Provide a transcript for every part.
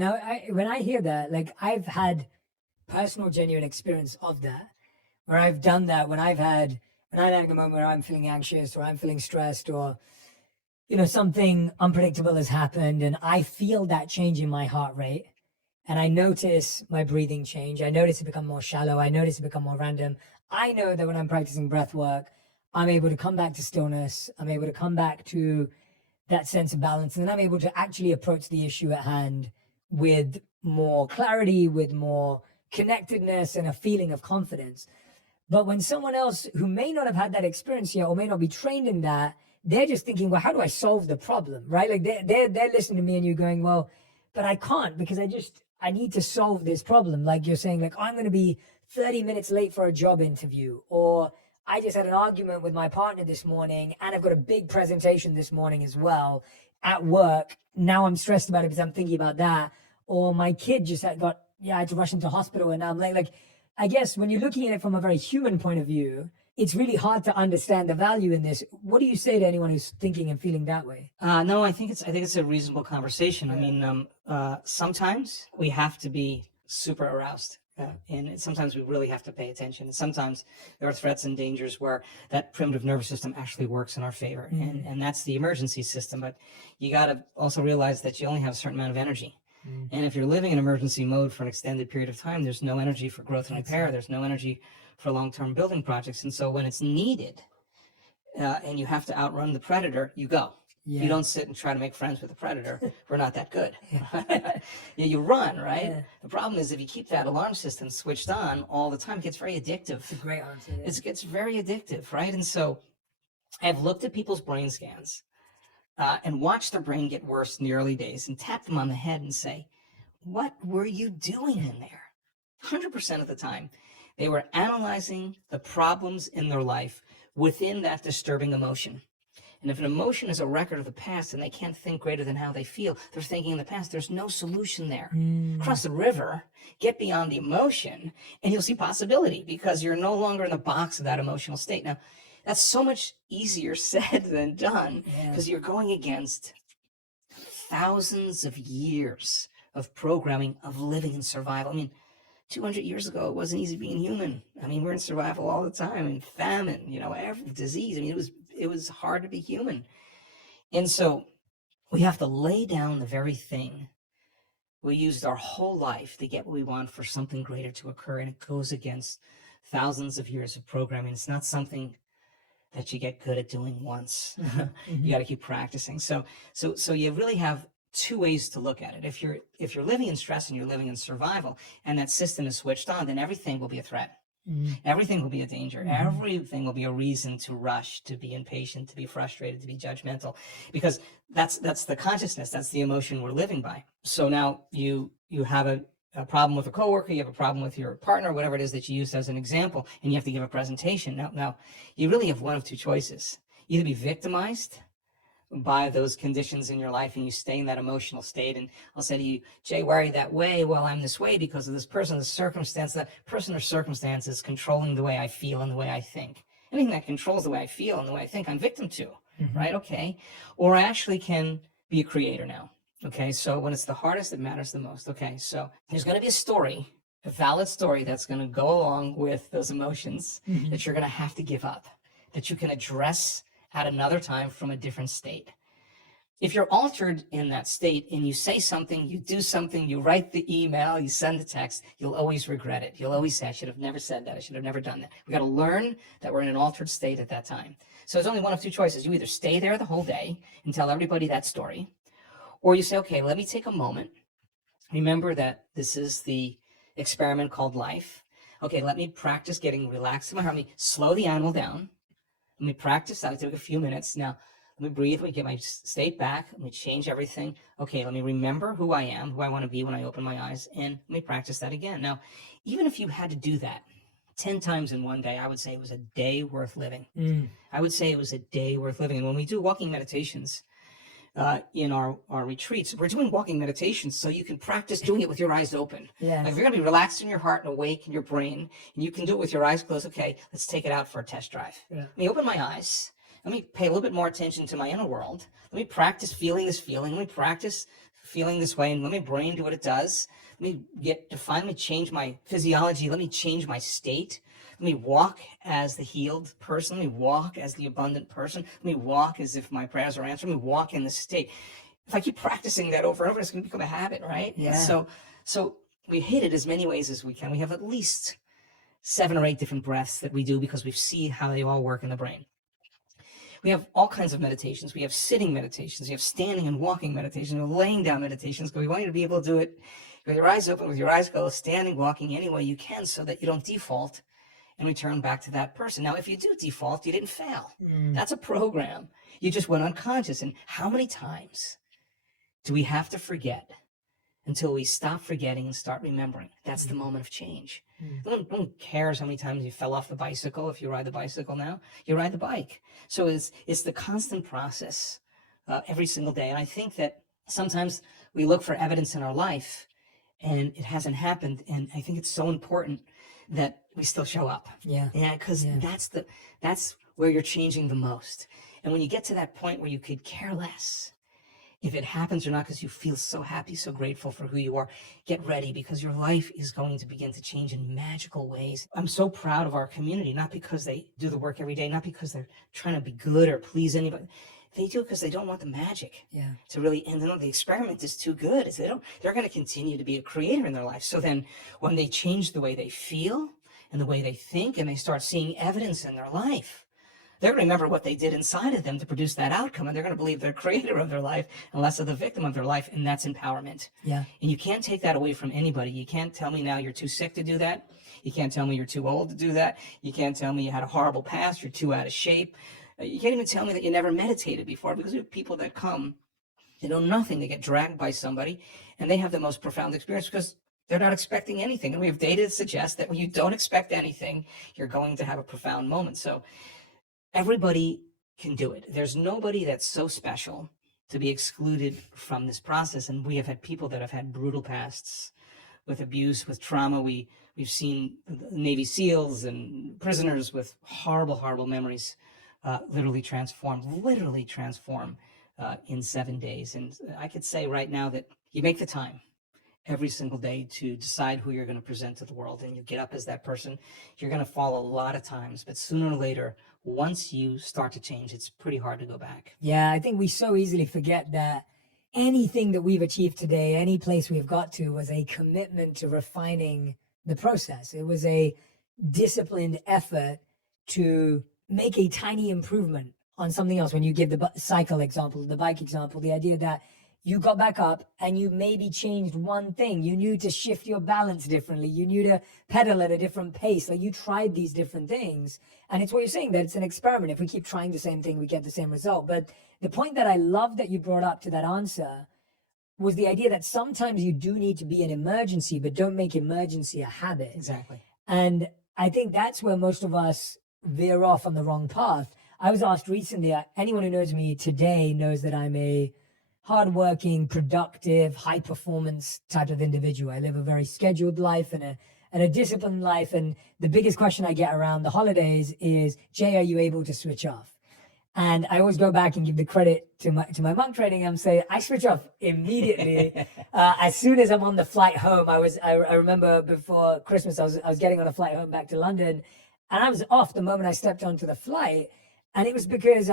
Now, when I hear that, like I've had personal, genuine experience of that, where I've done that when I'm having a moment where I'm feeling anxious or I'm feeling stressed or, something unpredictable has happened and I feel that change in my heart rate and I notice my breathing change. I notice it become more shallow. I notice it become more random. I know that when I'm practicing breath work, I'm able to come back to stillness. I'm able to come back to that sense of balance. And then I'm able to actually approach the issue at hand with more clarity, with more connectedness and a feeling of confidence. But when someone else who may not have had that experience yet or may not be trained in that, they're just thinking, well, how do I solve the problem, right? Like they're listening to me and you're going, well, but I can't because I need to solve this problem. Like you're saying, like, I'm going to be 30 minutes late for a job interview, or I just had an argument with my partner this morning and I've got a big presentation this morning as well at work. Now I'm stressed about it because I'm thinking about that. Or my kid just I had to rush into hospital and now I'm like, I guess when you're looking at it from a very human point of view, it's really hard to understand the value in this. What do you say to anyone who's thinking and feeling that way? No, I think it's a reasonable conversation. Yeah. I mean, sometimes we have to be super aroused. And sometimes we really have to pay attention. And sometimes there are threats and dangers where that primitive nervous system actually works in our favor. Mm. And that's the emergency system. But you got to also realize that you only have a certain amount of energy. Mm. And if you're living in emergency mode for an extended period of time, there's no energy for growth and repair. There's no energy for long-term building projects. And so when it's needed and you have to outrun the predator, you go. Yeah. You don't sit and try to make friends with the predator. We're not that good. You run, right? Yeah. The problem is if you keep that alarm system switched on all the time, it gets very addictive. It's a great answer. Yeah. It gets very addictive, right? And so I've looked at people's brain scans and watched their brain get worse in the early days and tap them on the head and say, what were you doing in there? 100% of the time, they were analyzing the problems in their life within that disturbing emotion. And if an emotion is a record of the past and they can't think greater than how they feel, they're thinking in the past, there's no solution there. Cross the river, get beyond the emotion, and you'll see possibility because you're no longer in the box of that emotional state. Now, that's so much easier said than done because you're going against thousands of years of programming of living in survival. I mean, 200 years ago, it wasn't easy being human. I mean, we're in survival all the time, and famine, every disease. I mean, it was hard to be human. And so we have to lay down the very thing we used our whole life to get what we want for something greater to occur. And it goes against thousands of years of programming. It's not something that you get good at doing once. Mm-hmm. You got to keep practicing. So you really have two ways to look at it. If you're living in stress and you're living in survival and that system is switched on, then everything will be a threat. Mm-hmm. Everything will be a danger. Mm-hmm. Everything will be a reason to rush, to be impatient, to be frustrated, to be judgmental, because that's the consciousness, that's the emotion we're living by. So now you have a problem with a coworker, you have a problem with your partner, whatever it is that you used as an example, and you have to give a presentation. Now you really have one of two choices. Either be victimized by those conditions in your life and you stay in that emotional state, and I'll say to you, Jay, why are you that way? Well, I'm this way because of this person, this circumstance. That person or circumstance is controlling the way I feel and the way I think. Anything that controls the way I feel and the way I think, I'm victim to, right? Okay. Or I actually can be a creator now. Okay. So when it's the hardest, it matters the most. Okay. So there's going to be a story, a valid story that's going to go along with those emotions that you're going to have to give up, that you can address at another time from a different state. If you're altered in that state and you say something, you do something, you write the email, you send the text, you'll always regret it. You'll always say, I should have never said that. I should have never done that. We got to learn that we're in an altered state at that time. So there's only one of two choices. You either stay there the whole day and tell everybody that story, or you say, okay, let me take a moment. Remember that this is the experiment called life. Okay, let me practice getting relaxed in my heart. Let me slow the animal down. Let me practice that. It took a few minutes. Now, let me breathe. Let me get my state back. Let me change everything. Okay, let me remember who I am, who I want to be when I open my eyes, and let me practice that again. Now, even if you had to do that 10 times in one day, I would say it was a day worth living. I would say it was a day worth living. And when we do walking meditations in our retreats, we're doing walking meditations so you can practice doing it with your eyes open. Yes. Like if you're going to be relaxed in your heart and awake in your brain, and you can do it with your eyes closed, okay, let's take it out for a test drive. Yeah. Let me open my eyes. Let me pay a little bit more attention to my inner world. Let me practice feeling this feeling. Let me practice feeling this way, and let my brain do what it does. Let me let me change my physiology. Let me change my state. Let me walk as the healed person. Let me walk as the abundant person. Let me walk as if my prayers are answered. Let me walk in the state. If I keep practicing that over and over, it's going to become a habit, right? Yeah. And so we hit it as many ways as we can. We have at least 7 or 8 different breaths that we do because we see how they all work in the brain. We have all kinds of meditations. We have sitting meditations. We have standing and walking meditations. We have laying down meditations because we want you to be able to do it with your eyes open, with your eyes closed, standing, walking any way you can so that you don't default and return back to that person. Now, if you do default, you didn't fail. That's a program. You just went unconscious. And how many times do we have to forget until we stop forgetting and start remembering? That's the moment of change. No one cares how many times you fell off the bicycle. If you ride the bicycle now, you ride the bike. So it's the constant process every single day. And I think that sometimes we look for evidence in our life and it hasn't happened. And I think it's so important that we still show up. Yeah. Yeah, because that's where you're changing the most. And when you get to that point where you could care less if it happens or not, because you feel so happy, so grateful for who you are, get ready because your life is going to begin to change in magical ways. I'm so proud of our community, not because they do the work every day, not because they're trying to be good or please anybody. They do it because they don't want the magic to really end. The experiment is too good. They're going to continue to be a creator in their life. So then when they change the way they feel and the way they think and they start seeing evidence in their life, they're going to remember what they did inside of them to produce that outcome, and they're going to believe they're creator of their life and less of the victim of their life, and that's empowerment. Yeah. And you can't take that away from anybody. You can't tell me now you're too sick to do that. You can't tell me you're too old to do that. You can't tell me you had a horrible past, you're too out of shape. You can't even tell me that you never meditated before, because we have people that come, they know nothing, they get dragged by somebody, and they have the most profound experience because they're not expecting anything. And we have data that suggests that when you don't expect anything, you're going to have a profound moment. So everybody can do it. There's nobody that's so special to be excluded from this process. And we have had people that have had brutal pasts with abuse, with trauma. We've seen Navy SEALs and prisoners with horrible, horrible memories literally transform in 7 days. And I could say right now that you make the time every single day to decide who you're going to present to the world, and you get up as that person. You're going to fall a lot of times, but sooner or later, once you start to change, it's pretty hard to go back. Yeah, I think we so easily forget that anything that we've achieved today, any place we've got to, was a commitment to refining the process. It was a disciplined effort to make a tiny improvement on something else. When you give the cycle example, the bike example, the idea that you got back up and you maybe changed one thing. You knew to shift your balance differently. You knew to pedal at a different pace. Like, you tried these different things. And it's what you're saying, that it's an experiment. If we keep trying the same thing, we get the same result. But the point that I love that you brought up to that answer was the idea that sometimes you do need to be an emergency, but don't make emergency a habit. Exactly. And I think that's where most of us veer off on the wrong path. I was asked recently, anyone who knows me today knows that I'm a hardworking, productive, high performance type of individual. I live a very scheduled life and a disciplined life. And the biggest question I get around the holidays is, Jay, are you able to switch off? And I always go back and give the credit to my monk training. I'm saying I switch off immediately. As soon as I'm on the flight home, I remember before Christmas, I was getting on a flight home back to London, and I was off the moment I stepped onto the flight. And it was because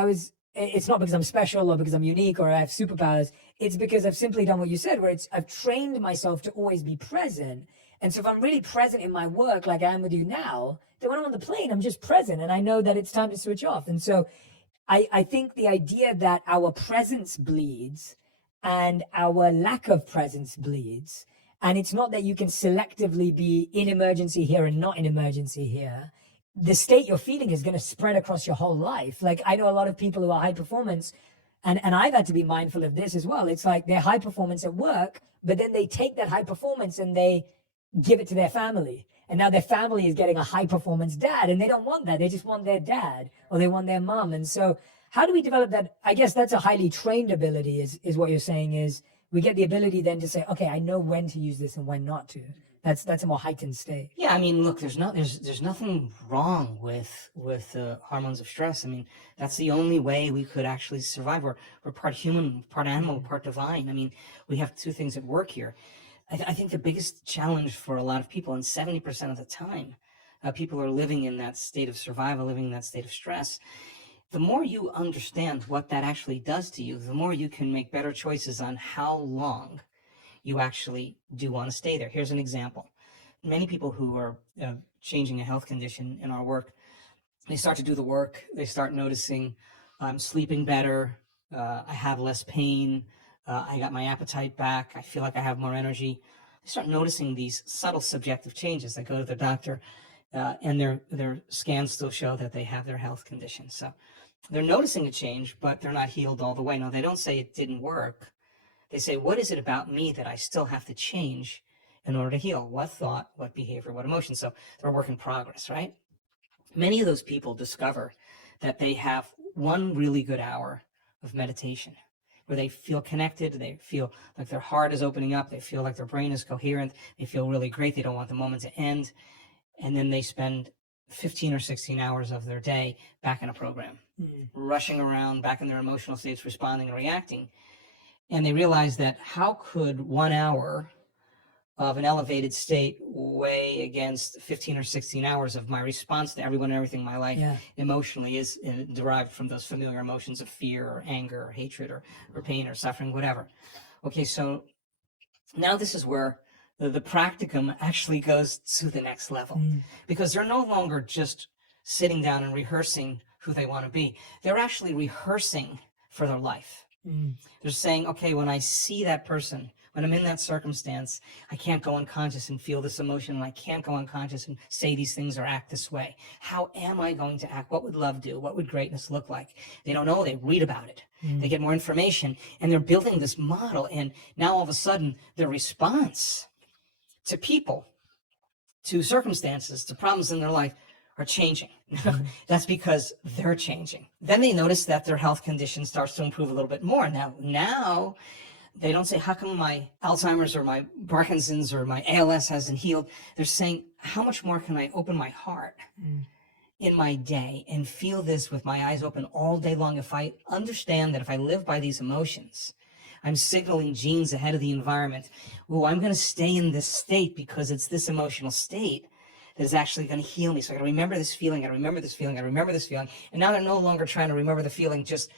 it's not because I'm special or because I'm unique or I have superpowers. It's because I've simply done what you said, where I've trained myself to always be present. And so if I'm really present in my work, like I am with you now, then when I'm on the plane, I'm just present and I know that it's time to switch off. And so I think the idea that our presence bleeds and our lack of presence bleeds, and it's not that you can selectively be in emergency here and not in emergency here. The state you're feeling is going to spread across your whole life. Like, I know a lot of people who are high performance, and I've had to be mindful of this as well. It's like they're high performance at work, but then they take that high performance and they give it to their family. And now their family is getting a high performance dad, and they don't want that. They just want their dad, or they want their mom. And so how do we develop that? I guess that's a highly trained ability, is what you're saying, is we get the ability then to say, okay, I know when to use this and when not to. That's a more heightened state. Yeah, I mean, look, there's nothing wrong with hormones of stress. I mean, that's the only way we could actually survive. We're part human, part animal, part divine. I mean, we have two things at work here. I think the biggest challenge for a lot of people, and 70% of the time, people are living in that state of survival, living in that state of stress. The more you understand what that actually does to you, the more you can make better choices on how long you actually do want to stay there. Here's an example. Many people who are changing a health condition in our work, they start to do the work, they start noticing I'm sleeping better, I have less pain, I got my appetite back, I feel like I have more energy. They start noticing these subtle subjective changes. They go to the doctor, and their scans still show that they have their health condition. So they're noticing a change, but they're not healed all the way. Now, they don't say it didn't work. They say, what is it about me that I still have to change in order to heal? What thought, what behavior, what emotion? So they're a work in progress, right? Many of those people discover that they have one really good hour of meditation where they feel connected, they feel like their heart is opening up, they feel like their brain is coherent, they feel really great, they don't want the moment to end. And then they spend 15 or 16 hours of their day back in a program, rushing around, back in their emotional states, responding and reacting. And they realize that how could 1 hour of an elevated state weigh against 15 or 16 hours of my response to everyone and everything in my life emotionally is derived from those familiar emotions of fear or anger or hatred or pain or suffering, whatever. Okay, so now this is where the practicum actually goes to the next level, because they're no longer just sitting down and rehearsing who they want to be. They're actually rehearsing for their life. They're saying, okay, when I see that person, when I'm in that circumstance, I can't go unconscious and feel this emotion, and I can't go unconscious and say these things or act this way. How am I going to act? What would love do? What would greatness look like? They don't know. They read about it. They get more information, and they're building this model. And now all of a sudden, their response to people, to circumstances, to problems in their life are changing. That's because they're changing. Then they notice that their health condition starts to improve a little bit more. Now they don't say, how come my Alzheimer's or my Parkinson's or my ALS hasn't healed? They're saying, how much more can I open my heart in my day and feel this with my eyes open all day long? If I understand that if I live by these emotions, I'm signaling genes ahead of the environment. Oh, I'm going to stay in this state because it's this emotional state that is actually going to heal me. So I got to remember this feeling. I remember this feeling. I remember this feeling. And now they're no longer trying to remember the feeling just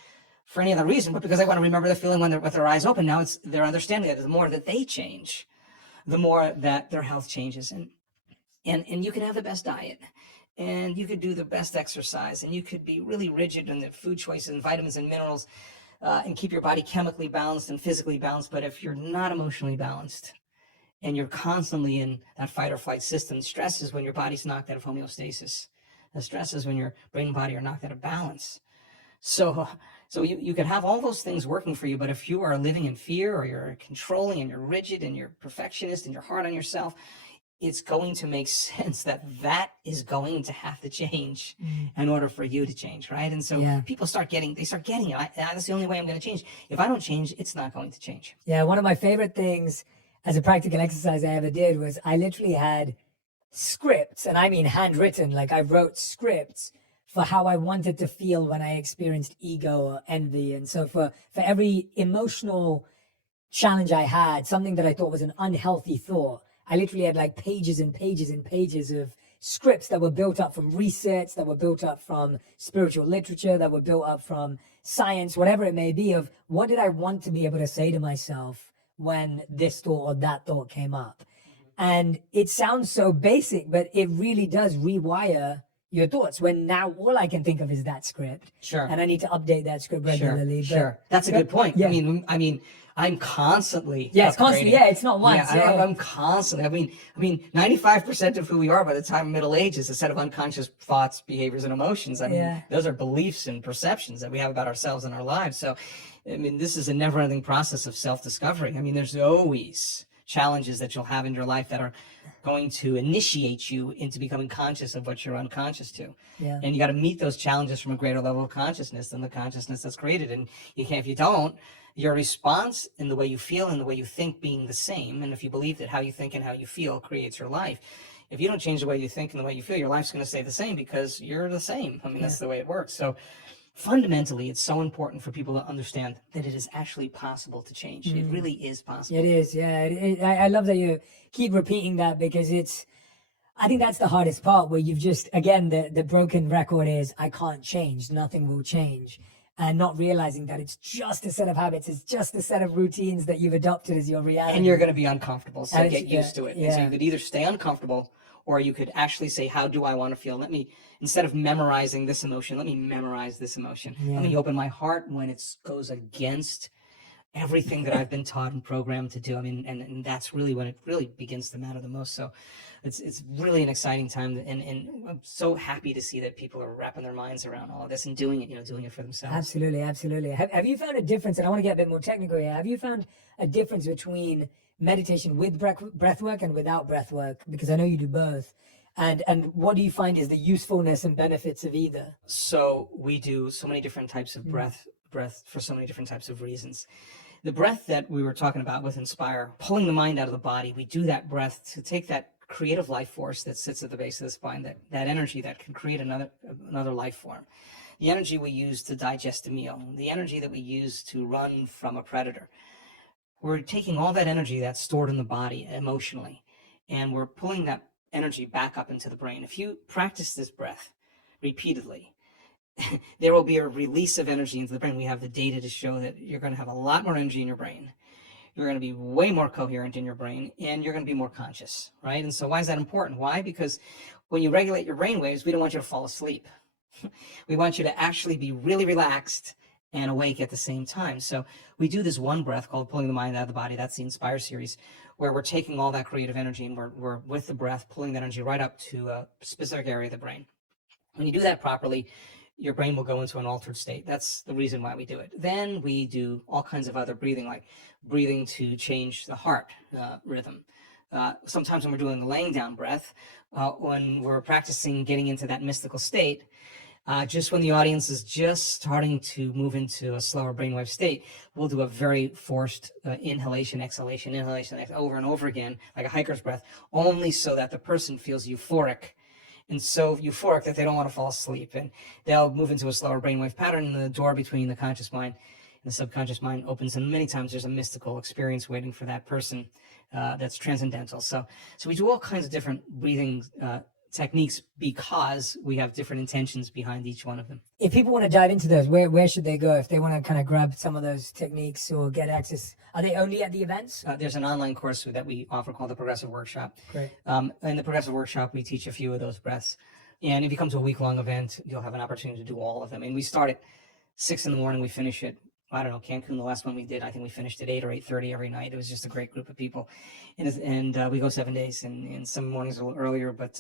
for any other reason, but because they want to remember the feeling when they're with their eyes open. Now they're understanding that the more that they change, the more that their health changes. And you can have the best diet, and you could do the best exercise, and you could be really rigid in the food choices and vitamins and minerals, and keep your body chemically balanced and physically balanced. But if you're not emotionally balanced and you're constantly in that fight or flight system, stress is when your body's knocked out of homeostasis. The stress is when your brain and body are knocked out of balance. So you could have all those things working for you, but if you are living in fear, or you're controlling and you're rigid and you're perfectionist and you're hard on yourself, it's going to make sense that is going to have to change in order for you to change, right? And so people start getting it. That's the only way I'm going to change. If I don't change, it's not going to change. Yeah, one of my favorite things as a practical exercise I ever did was I literally had scripts, and I mean handwritten, like I wrote scripts for how I wanted to feel when I experienced ego or envy. And so for every emotional challenge I had, something that I thought was an unhealthy thought, I literally had like pages and pages and pages of scripts that were built up from research, that were built up from spiritual literature, that were built up from science, whatever it may be, of what did I want to be able to say to myself when this thought or that thought came up. And it sounds so basic, but it really does rewire your thoughts when now all I can think of is that script. Sure. And I need to update that script regularly. Sure. That's a good point. Yeah. I mean, I'm constantly. Yeah, it's constantly. Yeah, it's not once. Yeah, I'm constantly. I mean, 95% of who we are by the time of middle age is a set of unconscious thoughts, behaviors, and emotions. I mean, those are beliefs and perceptions that we have about ourselves and our lives. So, I mean, this is a never-ending process of self-discovery. I mean, there's always challenges that you'll have in your life that are going to initiate you into becoming conscious of what you're unconscious to. Yeah. And you got to meet those challenges from a greater level of consciousness than the consciousness that's created. And you can't, if you don't, your response in the way you feel and the way you think being the same, and if you believe that how you think and how you feel creates your life, if you don't change the way you think and the way you feel, your life's going to stay the same because you're the same. I mean, that's the way it works. So fundamentally, it's so important for people to understand that it is actually possible to change. It really is possible. It is, yeah. I love that you keep repeating that, because I think that's the hardest part, where you've just, again, the broken record is, I can't change, nothing will change. And not realizing that it's just a set of habits, it's just a set of routines that you've adopted as your reality. And you're going to be uncomfortable, so And get used to it. yeah. And so you could either stay uncomfortable, or you could actually say, how do I want to feel? Let me, instead of memorizing this emotion, let me memorize this emotion. Let me open my heart when it goes against everything that I've been taught and programmed to do. I mean, and that's really when it really begins to matter the most. So it's really an exciting time, and I'm so happy to see that people are wrapping their minds around all of this and doing it, doing it for themselves. Absolutely, absolutely. Have you found a difference, and I want to get a bit more technical here, have you found a difference between meditation with breath work and without breath work? Because I know you do both. And what do you find is the usefulness and benefits of either? So we do so many different types of breath for so many different types of reasons. The breath that we were talking about with Inspire, pulling the mind out of the body, we do that breath to take that creative life force that sits at the base of the spine, that energy that can create another life form. The energy we use to digest a meal, the energy that we use to run from a predator. We're taking all that energy that's stored in the body emotionally, and we're pulling that energy back up into the brain. If you practice this breath repeatedly, there will be a release of energy into the brain. We have the data to show that you're going to have a lot more energy in your brain. You're going to be way more coherent in your brain, and you're going to be more conscious, right? And so why is that important? Why? Because when you regulate your brain waves, we don't want you to fall asleep. We want you to actually be really relaxed and awake at the same time. So we do this one breath called pulling the mind out of the body. That's the Inspire series, where we're taking all that creative energy and we're with the breath, pulling that energy right up to a specific area of the brain. When you do that properly, your brain will go into an altered state. That's the reason why we do it. Then we do all kinds of other breathing, like breathing to change the heart rhythm. Sometimes when we're doing the laying down breath, when we're practicing getting into that mystical state, just when the audience is just starting to move into a slower brainwave state, we'll do a very forced inhalation, exhalation, over and over again, like a hiker's breath, only so that the person feels euphoric, and so euphoric that they don't want to fall asleep, and they'll move into a slower brainwave pattern, and the door between the conscious mind and the subconscious mind opens, and many times there's a mystical experience waiting for that person that's transcendental. So we do all kinds of different breathing techniques because we have different intentions behind each one of them. If people want to dive into those, where should they go if they want to kind of grab some of those techniques or get access? Are they only at the events? There's an online course that we offer called the Progressive Workshop. Great. In the Progressive Workshop, we teach a few of those breaths. And if you come to a week-long event, you'll have an opportunity to do all of them. And we start at 6 in the morning, we finish at, I don't know, Cancun, the last one we did, I think we finished at 8 or 8:30 every night. It was just a great group of people. And we go 7 days, and some mornings a little earlier, but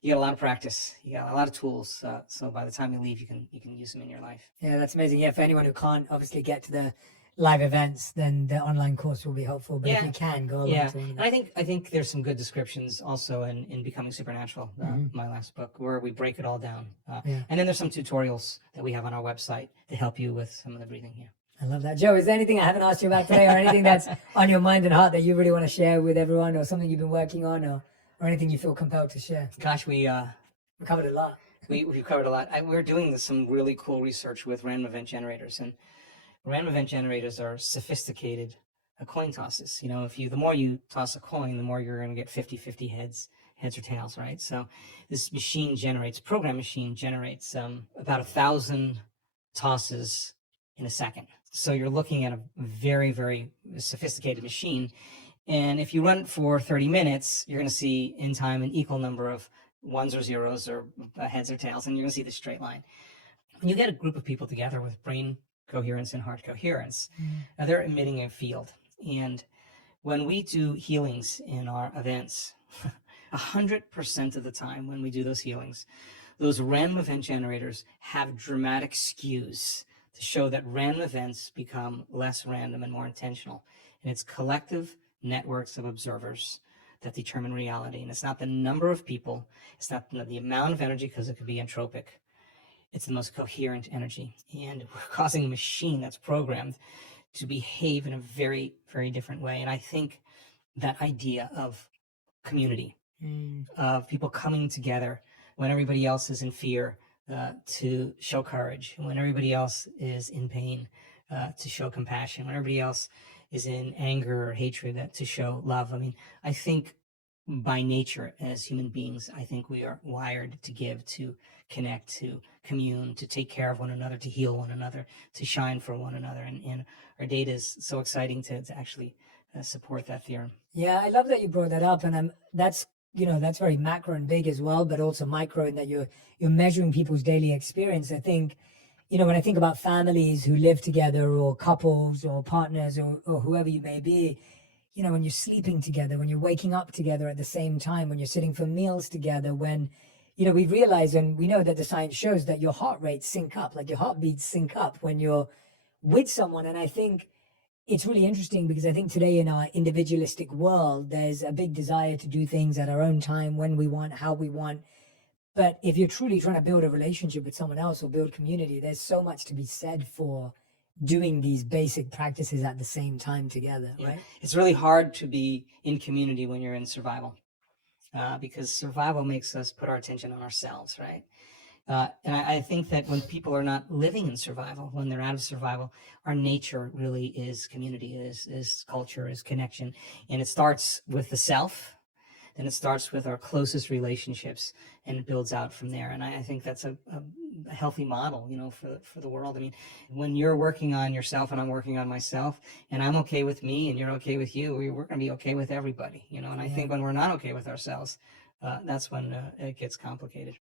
you got a lot of practice. You got a lot of tools. So by the time you leave, you can use them in your life. Yeah, that's amazing. Yeah, for anyone who can't obviously get to the live events, then the online course will be helpful. But if you can, go along to one of them. And I think there's some good descriptions also in Becoming Supernatural, my last book, where we break it all down. And then there's some tutorials that we have on our website to help you with some of the breathing here. I love that. Joe, is there anything I haven't asked you about today, or anything that's on your mind and heart that you really want to share with everyone, or something you've been working on, or anything you feel compelled to share? Gosh, we covered a lot. We've covered a lot. We're doing some really cool research with random event generators, and random event generators are sophisticated coin tosses. The more you toss a coin, the more you're going to get 50-50 heads or tails, right? So this program machine generates about 1,000 tosses in a second. So you're looking at a very, very sophisticated machine. And if you run it for 30 minutes, you're going to see in time an equal number of ones or zeros or heads or tails, and you're going to see the straight line. When you get a group of people together with brain coherence and heart coherence, they're emitting a field. And when we do healings in our events, 100% of the time when we do those healings, those random event generators have dramatic skews to show that random events become less random and more intentional. And it's collective networks of observers that determine reality. And it's not the number of people, it's not the amount of energy, because it could be entropic. It's the most coherent energy. And we're causing a machine that's programmed to behave in a very, very different way. And I think that idea of community, of people coming together when everybody else is in fear, to show courage, when everybody else is in pain, to show compassion, when everybody else is in anger or hatred, to show love. I mean, I think by nature as human beings, I think we are wired to give, to connect, to commune, to take care of one another, to heal one another, to shine for one another. And our data is so exciting to actually support that theorem. Yeah, I love that you brought that up, and that's that's very macro and big as well, but also micro in that you're measuring people's daily experience. I think, when I think about families who live together, or couples or partners, or whoever you may be, when you're sleeping together, when you're waking up together at the same time, when you're sitting for meals together, when we realize, and we know that the science shows that your heart rates sync up, like your heartbeats sync up when you're with someone. And I think it's really interesting because I think today in our individualistic world, there's a big desire to do things at our own time, when we want, how we want. But if you're truly trying to build a relationship with someone else or build community, there's so much to be said for doing these basic practices at the same time together, right? It's really hard to be in community when you're in survival, because survival makes us put our attention on ourselves, right? And I think that when people are not living in survival, when they're out of survival, our nature really is community, is culture, is connection. And it starts with the self, then it starts with our closest relationships, and it builds out from there. And I think that's a healthy model, for the world. I mean, when you're working on yourself and I'm working on myself, and I'm okay with me and you're okay with you, we're going to be okay with everybody, and I think when we're not okay with ourselves, that's when it gets complicated.